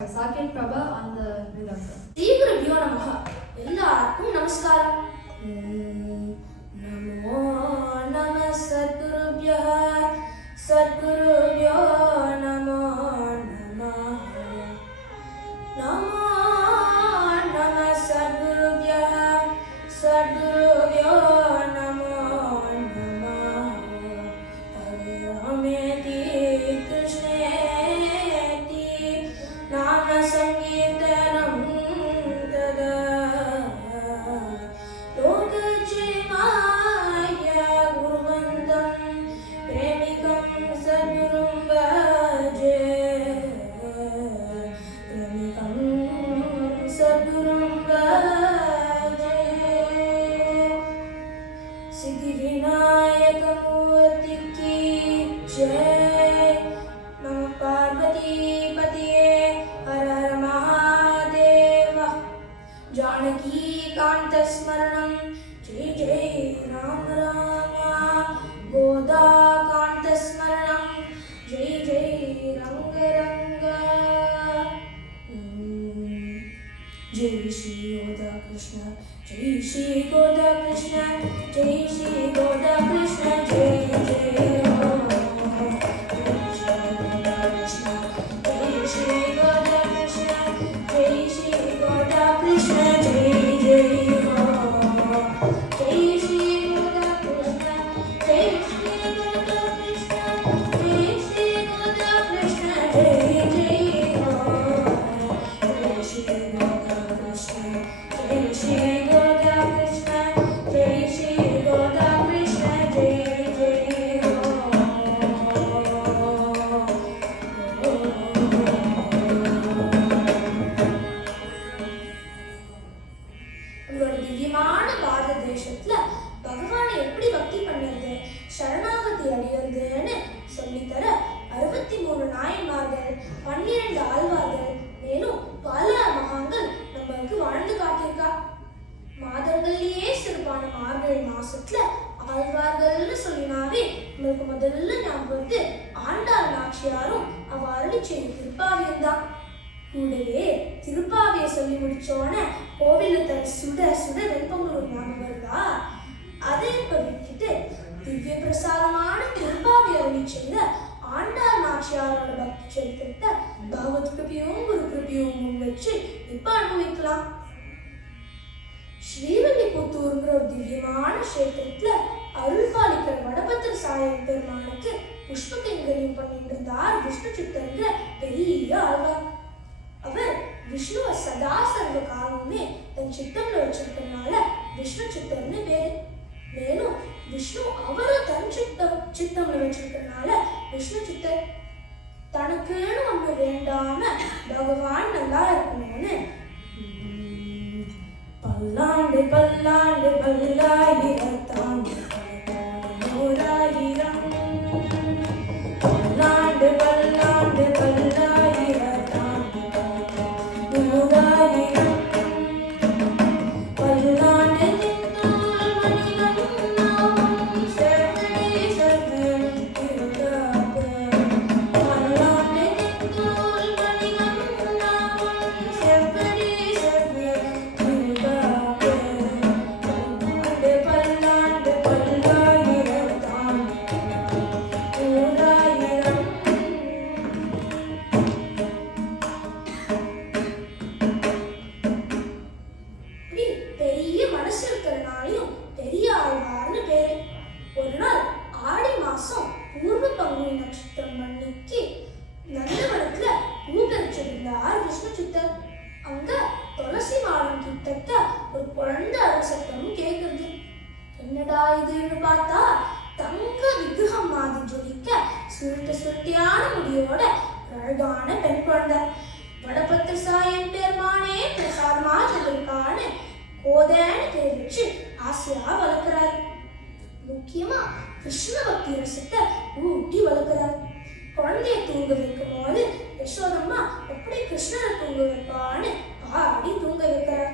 Socket Prabha அந்த ஸ்ரீகுருபியோ நமஹ. எல்லாருக்கும் நமஸ்காரம். நமோ நம சத்குருபியோ சத்குருபியோ நமோ நமஹ. நமோ நம சத்குருபியோ சத்குருபியோ நமோ நமஹ. ஹரே ராமேதி கிருஷ்ணேதி நாம சங்கீர்த்தனம் ததா லோகஜயமாய குருவந்தம் பிரேமிகம் சத்குரும் பஜே பிரேமிகம் சத்குரும் பஜே. சித்தி விநாயக மூர்த்திக்கு ஜெய். நம பார்வதி பதியே ஹர ஹர மகாதேவ. ஜானகி காந்த ஸ்மரணம் ஜெய ஜெய ராம ராம. கோதா காந்த ஸ்மரணம் ஜெய ஜெய ரங்க ரங்க. जय श्री गोदा कृष्ण जय श्री गोदा कृष्ण जय श्री गोदा कृष्ण जय जय हो. जय श्री गोदा कृष्ण जय श्री गोदा कृष्ण जय श्री गोदा कृष्ण जय जय हो. जय श्री गोदा कृष्ण जय श्री गोदा कृष्ण जय श्री गोदा कृष्ण जय जय हो. जय श्री गोदा कृष्ण जय श्री गोदा कृष्ण जय श्री गोदा कृष्ण जय जय हो. உங்களோட திவ்யமான பாரத தேசத்துல பகவானை எப்படி பக்தி பண்ணுறது, சரணாகதி அடையிறதுன்னு சொல்லித்தர 63 நாயன்மார்கள், 12 ஆழ்வார்கள், மேலும் பல மகான்கள் நம்மளுக்கு வாழ்ந்து காட்டியிருக்கா. மாதங்கள்லயே சிறப்பான மார்கழி மாசத்துல ஆழ்வார்கள்னு சொல்லினாவே நம்மளுக்கு முதல்ல ஞாபகம் வருது ஆண்டாள் நாச்சியாரும் அவ அருளி செய்த திருப்பாவியம் தான். கூடவே திருப்பாவிய சொல்லி முடிச்சோன கோவில்ல தர சுட சுட வெண்பொங்கல் ஞாபகம் வருதா? அதை இப்ப விட்டுட்டு திவ்ய பிரசாதமான திருப்பாவிய அருளி செய்த ஆண்டாள் நாச்சியாரோட பக்தி சரித்திரத்தை பகவத் கிருபியும் குரு கிருபியும் முன் வச்சு இப்ப அனுபவிக்கலாம். ஸ்ரீவில்லிபுத்தூர்ங்கிற ஒரு திவ்யமான கஷேத்திரத்துல அருள் பாலிக்கிற வடபத்திர சாயன் பெருமானுக்கு புஷ்ப கைங்கரியம் பண்ணிட்டு இருந்தார் விஷ்ணு சித்தர்ங்கிற பெரிய ஆழ்வார். அவர் விஷ்ணுவை சதா சர்வ காலமுமே தன் சித்தம்ல வச்சிருக்கனால விஷ்ணு சித்தர்னு பேரு. மேலும் விஷ்ணு அவரை தன் சித்தம்ல வச்சிருக்கனால விஷ்ணு சித்தர். தனக்குன்னு ஒண்ணு வேண்டாம பகவான் நல்லா இருக்கணும்னு பல்லாண்டு பல்லாண்டு பல்லாயிரத்தாண்டு நூறாயிரம். பல்லாண்டு பல்லாண்டு பல்லாயிரத்தாண்டு நூறாயிரம். பல்லாண்டு நின்றால் மணிவண்ணாவும் செவ்வி செவ்வி திருகாக. பல்லாண்டு நின்றால் மணிவண்ணாவும் செவ்வி செவ்வி திருகாக. பல்லாண்டு பல்லாண்டு பல்லாயிரத்தாண்டு நூறாயிரம். இப்படி பெரிய மனசு இருக்கிறனாலையும் பெரிய ஆழ்வார்னு பேரு. ஒரு நாள் ஆடி மாசம் பூர்வ பங்குனி நட்சத்திரம் அன்னைக்கு நந்தவனத்துல பூ பறிச்சிருந்தார் விஷ்ணு சித்தர். அங்க துளசி மாடம் கிட்டக்க ஒரு குழந்தை அரசத்தம் கேக்குது. என்னடா இதுன்னு பார்த்தா தங்க விக்கிரகம் மாதிரி ஜொலிக்க சுருட்ட சுருட்டியான முடியோட ஒரு அழகான பெண் குழந்தை. வடபத்திர சாயன் பெருமானே பிரசாதமா சொல்லிருக்கான்னு கோதேன்னு பேர் வச்சு ஆசையா வளர்க்கிறாரு. முக்கியமா கிருஷ்ண பக்தி ரசத்தை ஊட்டி வளர்க்கிறார். குழந்தைய தூங்க வைக்கும் போது யசோதம்மா எப்படி கிருஷ்ணரை தூங்க வைப்பான்னு பாடி தூங்க வைக்கிறார்.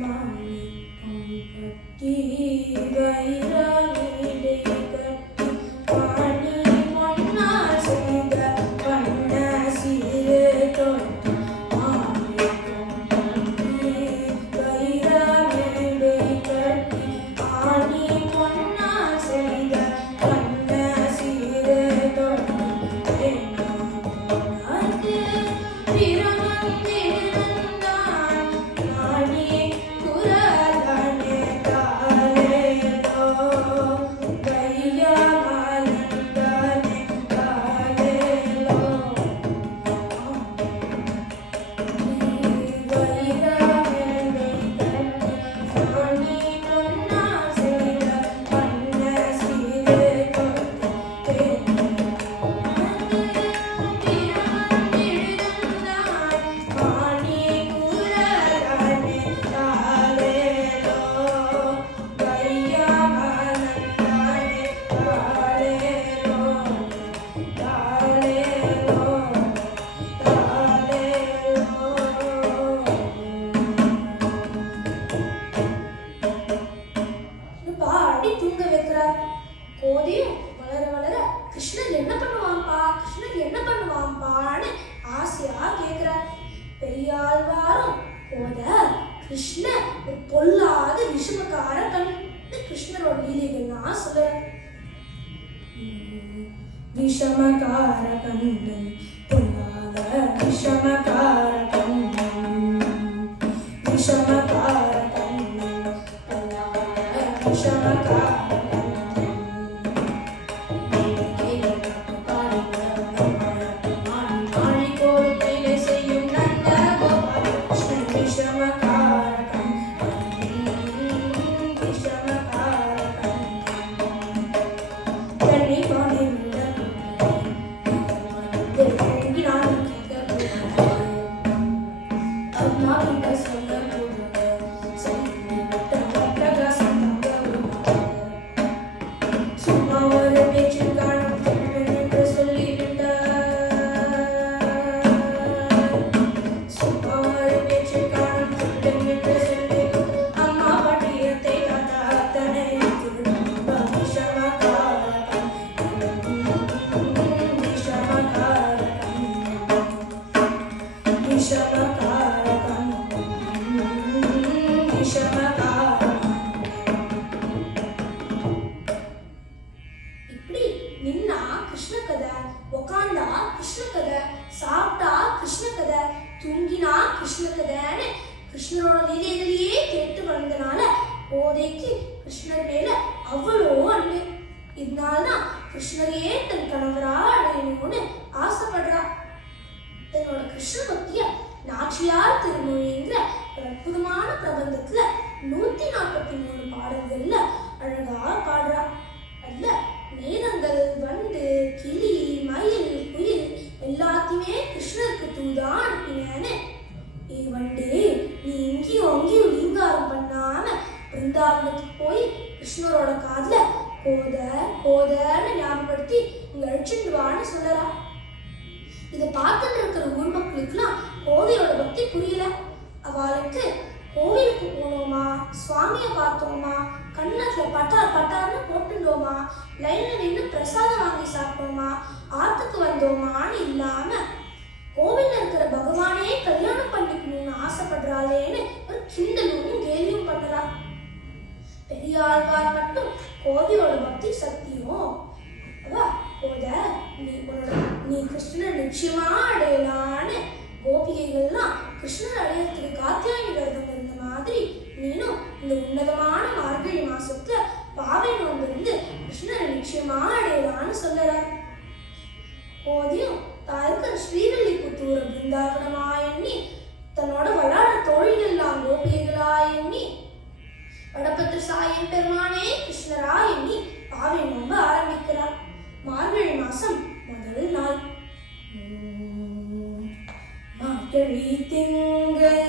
மாணிக்கம் கட்டி வைரவிடை கட்டி பாணி பொன்னா செய்த பண்ண கண்ணன் பொல்லாத விஷமகார கண்ணன் விஷமகார கண்ணன் பொல்லாத விஷமகார இப்படி நின்னா கிருஷ்ண கதை, உக்காந்தா கிருஷ்ண கதை, சாப்பிட்டா கிருஷ்ண கதை, தூங்கினா கிருஷ்ண கதைன்னு கிருஷ்ணரோட லீலைகளையே கேட்டு வந்தனால கோதைக்கு கிருஷ்ணர் மேல அவ்வளோ அன்பு. இதனால்தான் கிருஷ்ணரையே தன் கணவரா அடையணும்னு ஆசைப்படுறா. தன்னோட கிருஷ்ண பக்திய நாச்சியார் திருமொழிங்கிற ஒரு அற்புதமான பிரபந்தத்துல 143 பாடல்கள்ல அழகா பாடுறா. அதுல மேகங்கள், வண்டு, கிளி, மயில், குயில் எல்லாத்தையுமே கிருஷ்ணருக்கு தூதா அனுப்பினேன்னு. ஏ வண்டே, நீ இங்கேயும் அங்கேயும் லீங்காரம் பண்ணாம பிருந்தாவனத்துக்கு போய் கிருஷ்ணரோட காதுல கோத கோதன்னு ஞாபகப்படுத்தி இங்க அழிச்சுட்டு வான்னு சொல்லறா. இதை பார்த்துட்டு இருக்கிற ஊர் மக்களுக்குலாம் கோதையோட பக்தி புரியல. அவளுக்கு கோவிலுக்கு போனோமா, சுவாமியை பார்த்தோமா, கண்ணத்துல பட்டார் பட்டார்னு போட்டுட்டோமா, லைன்ல நின்று பிரசாதம் வாங்கி சாப்பிட்டோமா, ஆத்துக்கு வந்தோமான்னு இல்லாம கோவில்ல இருக்கிற பகவானே கல்யாணம் பண்ணிக்கணும்னு ஆசைப்படுறாளேன்னு ஒரு கிண்டலும் கேலியும் பண்ணுறா. பெரியாழ்வார் மட்டும் கோதையோட பக்தி சக்தியும் கோத நீ கிருஷ்ணனை நிச்சயமா அடையலான்னு கோபிகைகள்லாம் கிருஷ்ணர் அடையறதுக்கு காத்தியாயனி விரதம் இருந்த மாதிரி நீனும் இந்த உன்னதமான மார்கழி மாசத்துல பாவை நோன்பு இருந்து கிருஷ்ணரை நிச்சயமா அடையலான்னு சொல்லறார். கோதையும் தான் இருக்கிற ஸ்ரீவில்லிபுத்தூர பிருந்தாவனமா எண்ணி, தன்னோட விளையாட தோழிகள்லாம் கோபிகைகளா எண்ணி, வடபத்திர சாயன் பெருமானே கிருஷ்ணரா எண்ணி பாவை நோன்பு ஆரம்பிக்கிறார். மார்கழி மாசம் முதல் நாள். மார்கழி திங்கள்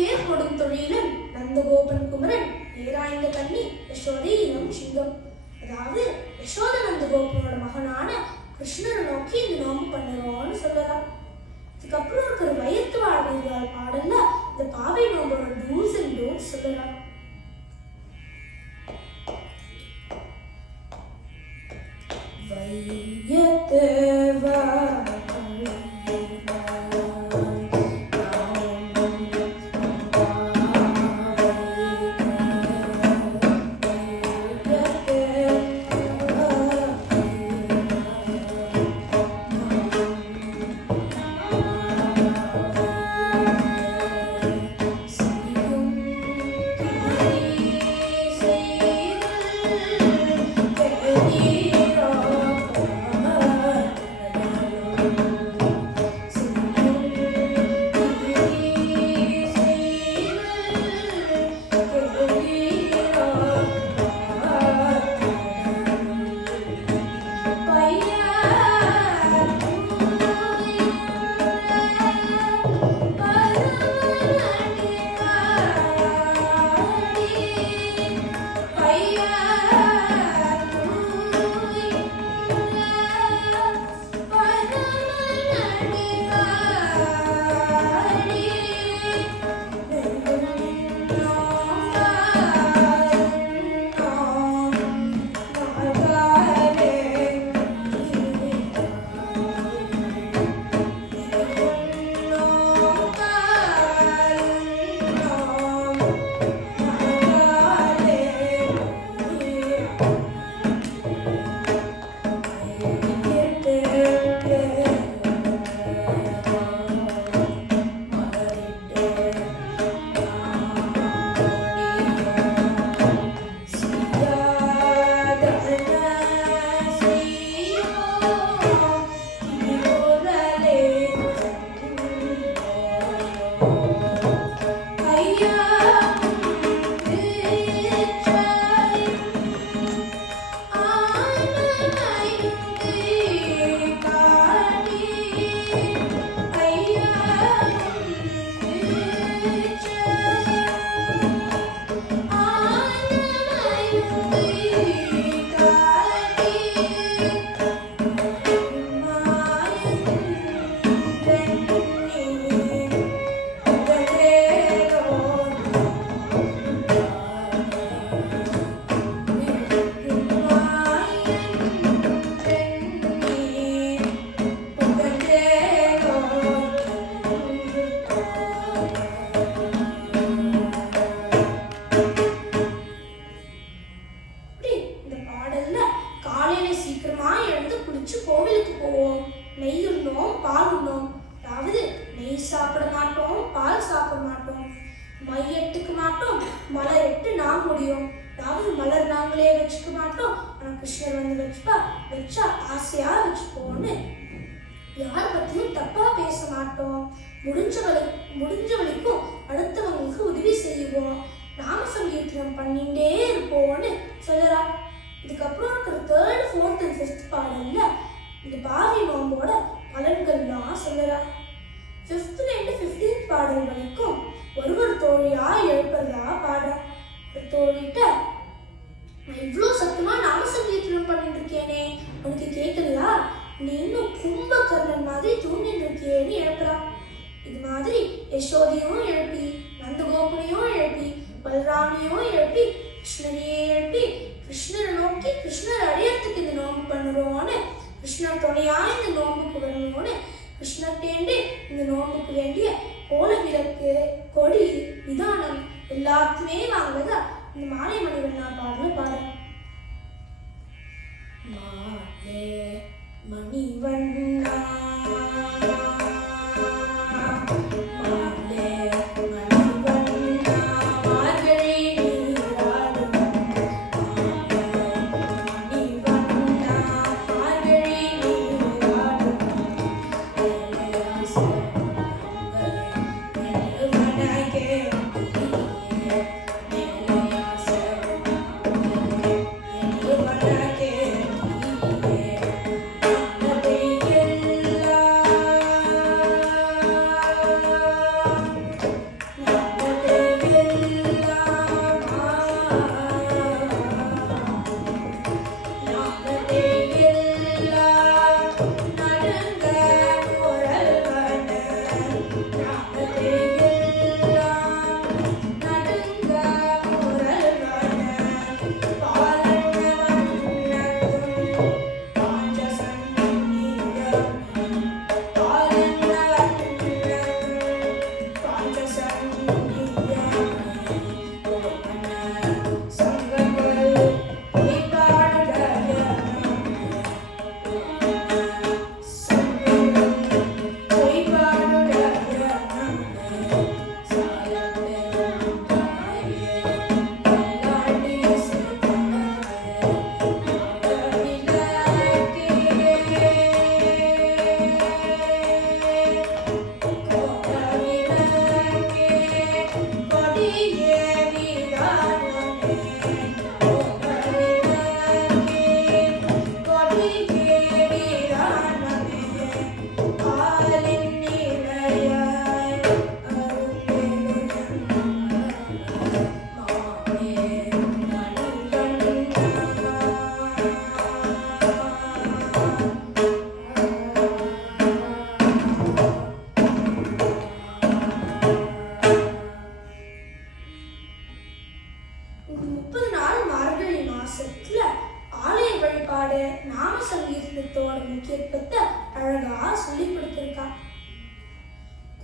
பேர் கொடுந்தொழிலன் நந்தகோபன் குமரன் ஏராய்ந்த கண்ணி யசோதை இளம் சிங்கம். அதாவது யசோத நந்தகோபனோட மகனான கிருஷ்ணரை நோக்கி இந்த நோம்பு பண்ணுறோம்னு சொல்லலாம். இதுக்கப்புறம் இருக்கிற வயிற்று வாழ்க்கைகள் பாடல்ல இந்த பாவை நோம்போட டூஸ் அண்ட் டோன்ட்ஸ் சொல்லலாம். மையெட்டுக்கு மாட்டோம், மலர் எட்டு நாம் முடியும். அதாவது மலர் நாங்களே வச்சுக்க மாட்டோம், ஆனால் கிருஷ்ணர் வந்து வச்சா ஆசையா வச்சுப்போம்னு யார் பத்தியும் தப்பா பேச மாட்டோம். முடிஞ்ச வரைக்கும் அடுத்தவங்களுக்கு உதவி செய்வோம். நாம சங்கீர்த்தனம் பண்ணிட்டே இருப்போம்னு சொல்லலாம். இதுக்கப்புறம் இருக்கிற 3rd, 4th and 5th பாடல்ல இந்த பாவி நோம்போட பலன்கள்லாம் சொல்லலாம். 5th and 15th பாடல் வரைக்கும் ஒருவர் தோழியா எழுப்பதா பாடுற தோழிட்ட, நான் இவ்வளோ சத்தமா நாம சங்கீர்த்தனம் பண்ணிட்டு இருக்கேனே, உனக்கு கேட்கலையா? நீ இன்னும் கும்பகர்ணன் மாதிரி தூங்கிட்டு இருக்கியேன்னு எழுப்புறா. இது மாதிரி யசோதையும் எழுப்பி, நந்தகோபனையும் எழுப்பி, பலராமையும் எழுப்பி, கிருஷ்ணனையே எழுப்பி, கிருஷ்ணரை நோக்கி கிருஷ்ணர் அடையறதுக்கு இந்த நோம்பு பண்ணுறோன்னு, கிருஷ்ணர் துணையா இந்த நோம்புக்கு வரணும்னு கிருஷ்ணர்டேண்டு இந்த நோம்புக்கு வேண்டிய கோல விளக்கு, கொடி, விதானம் எல்லாத்துமே வாங்குறதா இந்த மாலை மணிவண்ணா பாடல பாடு. மாலே மணிவண்ணா நாம சங்கீதத்தோட முக்கியத்துவத்தை அழகா சொல்லி கொடுத்திருக்கா.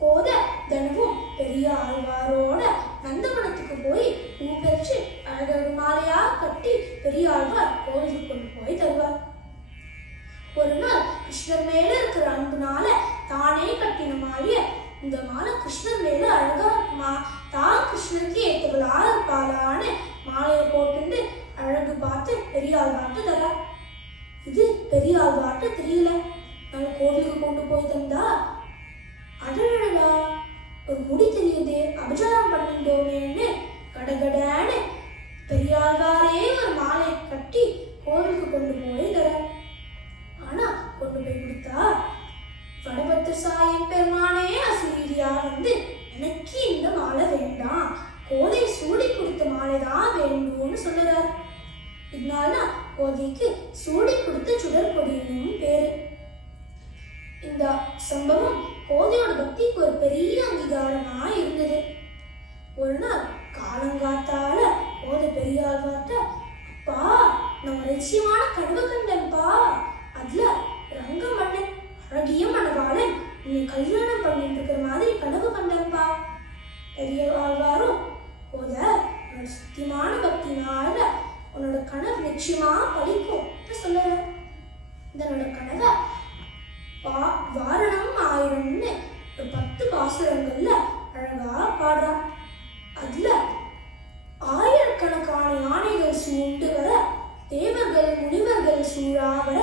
கோதை தினமும் பெரிய ஆழ்வாரோட நந்தவனத்துக்கு போய் பூ பறிச்சு அழகழகு மாலையா கட்டி பெரிய ஆழ்வார் கோவிலுக்கு கொண்டு போய் தருவார். ஒரு நாள் கிருஷ்ணர் மேல இருக்கிற அன்புனால தானே கட்டின மாலைய இந்த மாலை கிருஷ்ணர் மேல அழகா இருக்குமா, தான் கிருஷ்ணருக்கு ஏத்தவளா இருப்பாளான்னு மாலையை போட்டு அழகு பார்த்து பெரிய ஆழ்வார்ட்ட தரா. இது பெரிய ஆழ்வார்ட்ட தெரியல. நம்ம கோவிலுக்கு கொண்டு போய் தந்தா அடடா ஒரு முடி தெரியுதே, அபச்சாரம் பண்ணிட்டோமேன்னு கடகடான்னு பெரியாழ்வாரே ஒரு மாலை கட்டி கோவிலுக்கு கொண்டு போய் தர. ஆனா கொண்டு போய் கொடுத்தா வடபத்திர சாயம் பெருமானே அசரீரியா வந்து எனக்கு இந்த மாலை வேண்டாம், கோதை சூடி கொடுத்த மாலை தான் வேண்டும்னு சொல்லுறார். இதனால கோதைக்கு சூடி கொடுத்த சுடற்கொடியும் பேரு. இந்த சம்பவம் கோதையோட பக்திக்கு ஒரு பெரிய அங்கீகாரமா இருந்தது. ஒரு நாள் காலங்காத்தால கோதை பெரியாழ்வார்ட்ட, அப்பா நான் நிச்சயமான கனவு கண்டேன்ப்பா, அதுல ரங்கமன்னன் அழகிய மணவாளன் நீ கல்யாணம் பண்ணிட்டு இருக்கிற மாதிரி கனவு கண்டேன்ப்பா. பெரிய ஆழ்வாரும் கோதை உன்னோட சத்தியமான பக்தினால உன்னோட கனவு நிச்சயமா பலிக்கும் சொல்ல. இதனோட கனவை வாரணம் ஆயிரம்னு ஒரு 10 பாசுரங்கள்ல அழகா பாடுறா. அதுல ஆயிரக்கணக்கான யானைகள் சூண்டு வர, தேவர்கள் முனிவர்கள் சூழா வர,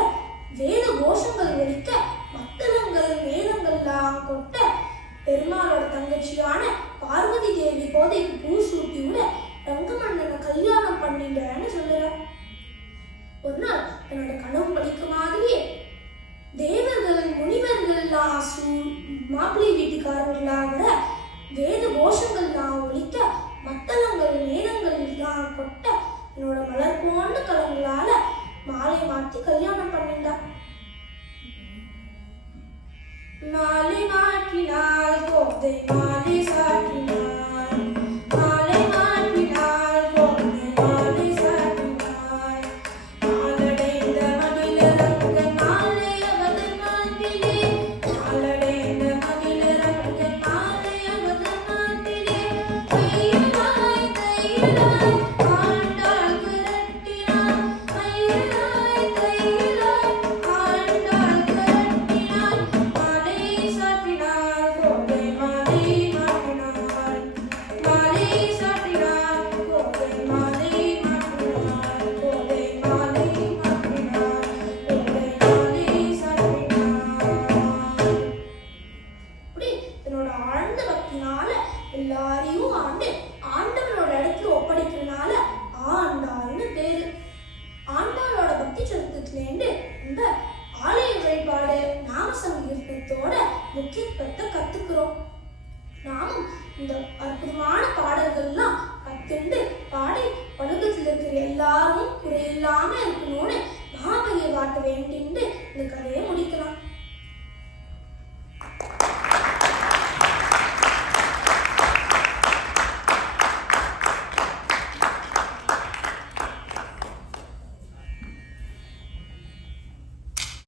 வேத கோஷங்கள் ஒலிக்க, மத்தளங்கள் மேளங்கள்லாம் கொட்ட, பெருமாளோட தங்கச்சியான பார்வதி தேவி கோதைக்கு பூ சூட்டி விட ரங்கமன்னனை கல்யாணம் பண்ணிட்டேன்னு சொல்லுற. ஒரு நாள் என்னோட கனவு பலிக்க மாதிரியே தேவர்கள் முனிவர்கள்லாம் மாப்பிள்ளை வீட்டுக்காரர்களாக வர, வேத கோஷங்கள்லாம் ஒலிக்க, மத்தளங்கள் மேளங்கள்லாம் கொட்ட, என்னோட மலர் போன்ற கலங்களால மாலை மாற்றி கல்யாணம் பண்ணிட்டா. மாலை மாற்றினாள் கோதை மாலை சாற்றினாள், மாலை மாற்றினாள் கோதை மாலை சாற்றினாள், மாலடைந்த மகிழ ரங்கன் மாலை அவதன் மாட்டிலே, மாலடைந்த மகிழ ரங்கன் மாலை அவதன் மாட்டிலே, தையலாய் தையலாய் ஆண்டாள் கரட்டினாள், தையலாய் தையலாய் ஆண்டாள் கரட்டினாள், மாலை சாற்றினாள் கோதை மாலை மாற்றினாள், மாலை சாற்றினாள் கோதை மாலை மாற்றினாள், கோதை மாலை மாற்றினாள், கோதை மாலை சாற்றினாள். இப்படி தன்னோட ஆழ்ந்த பக்தினால எல்லாரையும் ஆண்டவனோட இடத்துல ஒப்படைக்கிறதுனால ஆண்டாள்னு பேரு. ஆண்டாளோட பக்தி சரித்திரத்திலேருந்து இந்த ஆலய வழிபாடு நாம சங்கீர்த்தனத்தோட முக்கியத்துவத்தை கத்துக்கிறோம். நாமும் இந்த அற்புதமான பாடல்கள்லாம் கத்துண்டு பாடி உலகத்தில் இருக்கிற எல்லாரும் குறையில்லாம இருக்கணும்னு மகாபலியை வாட்ட வேண்டி